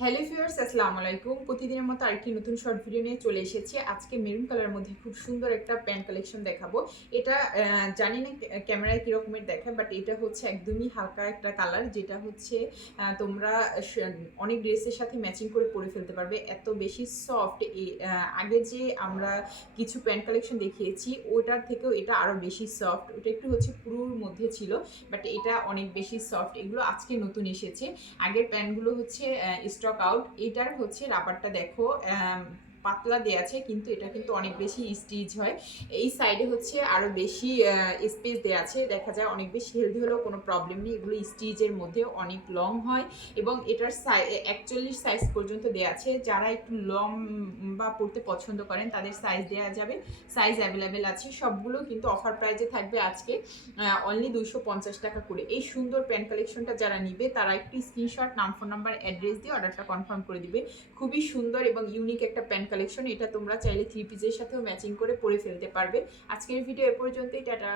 Hello viewers, আসসালামু আলাইকুম। প্রতিদিনের মতো আরেকটি নতুন শর্ট ভিডিও নিয়ে চলে এসেছি। আজকে মেরুন কালারের মধ্যে খুব সুন্দর একটা প্যান্ট কালেকশন দেখাবো। এটা জানি না ক্যামেরায় কি রকমের দেখায়, বাট এটা হচ্ছে একদমই হালকা একটা কালার, যেটা হচ্ছে তোমরা স অনেক ড্রেসের সাথে ম্যাচিং করে পরে ফেলতে পারবে। এত বেশি সফট আগে যে আমরা কিছু প্যান্ট কালেকশন দেখিয়েছি ওটার থেকেও এটা আরও বেশি সফট। ওটা একটু হচ্ছে পুরুর মধ্যে ছিল, বাট এটা অনেক বেশি সফট। এগুলো আজকে নতুন এসেছে। আগের প্যান্টগুলো হচ্ছে স্টক আউট। এটার হচ্ছে রাবারটা দেখো পাতলা দেয়া আছে, কিন্তু এটা কিন্তু অনেক বেশি স্টিচ হয়। এই সাইডে হচ্ছে আরো বেশি স্পেস দেয়া আছে, দেখা যায় অনেক বেশি হেলদি হলেও কোনো প্রবলেম নেই। এগুলো স্টিচের মধ্যে অনেক লং হয় এবং এটার 41 সাইজ পর্যন্ত দেয়া আছে। যারা একটু লং বা পড়তে পছন্দ করেন তাদের সাইজ দেওয়া যাবে, সাইজ অ্যাভেলেবেল আছে। সবগুলো কিন্তু অফার প্রাইজে থাকবে আজকে অনলি 250 টাকা করে। এই সুন্দর প্যান্ট কালেকশনটা যারা নিবে তারা একটি স্ক্রিনশট, নাম, ফোন নাম্বার, অ্যাড্রেস দিয়ে অর্ডারটা কনফার্ম করে দিবে। খুবই সুন্দর এবং ইউনিক একটা প্যান্ট কালেকশন। এটা তোমরা চাইলে থ্রি পিসের সাথেও ম্যাচিং করে পরে ফেলতে পারবে। আজকের ভিডিও এ পর্যন্তই। টাটা।